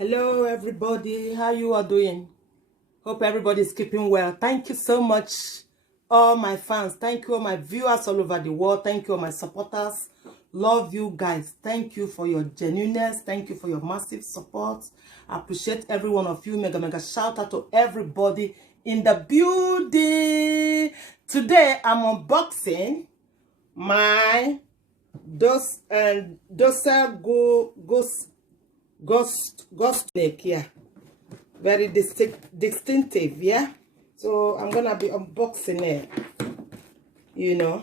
Hello everybody, how you are doing? Hope everybody is keeping well. Thank you so much, all my fans. Thank you, all my viewers all over the world. Thank you, all my supporters. Love you guys. Thank you for your genuineness. Thank you for your massive support. I appreciate every one of you. Mega shout out to everybody in the building. Today I'm unboxing my Dolce Gusto snake, yeah, very distinctive, yeah. So I'm gonna be unboxing it, you know.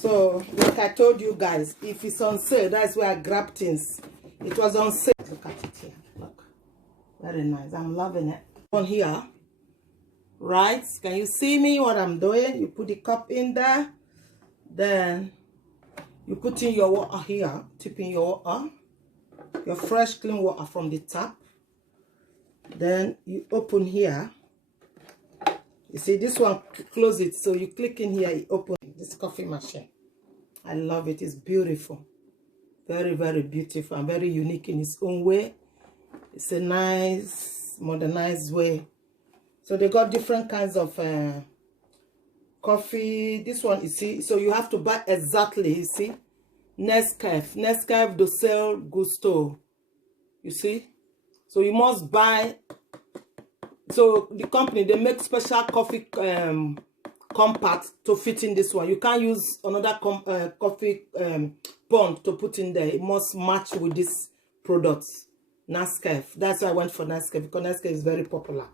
So like I told you guys, if it's on sale, that's where I grab things. It was on sale. Look at it here. Look, very nice. I'm loving it. On here, right? Can you see me? What I'm doing? You put the cup in there, then you put in your water here, tip in your water, your fresh clean water from the tap. Then you open here. You see this one, close it, so you click in here, you open this coffee machine. I love it. It's beautiful, very beautiful and very unique in its own way. It's a nice modernized way. So they got different kinds of coffee. This one, you see, so you have to buy exactly, you see, Nescafe Dolce Gusto, you see. So you must buy. So the company, they make special coffee compact to fit in this one. You can't use another coffee pond to put in there. It must match with this product, Nescafe. That's why I went for Nescafe, because Nescafe is very popular,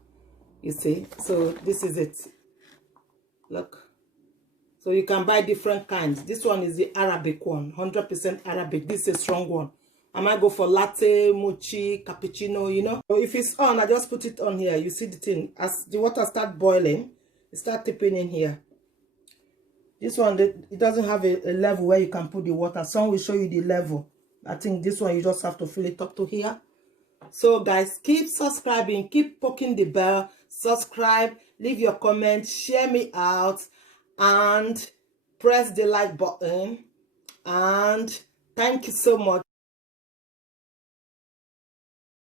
you see. So this is it. Look. So you can buy different kinds. This one is the Arabic one, 100% Arabic. This is a strong one. I might go for latte, mochi, cappuccino, you know. So if it's on, I just put it on here. You see the thing. As the water start boiling, it start tipping in here. This one, it doesn't have a level where you can put the water. Some will show you the level. I think this one, you just have to fill it up to here. So guys, keep subscribing, keep poking the bell, subscribe, leave your comments, share me out, and press the like button. And thank you so much.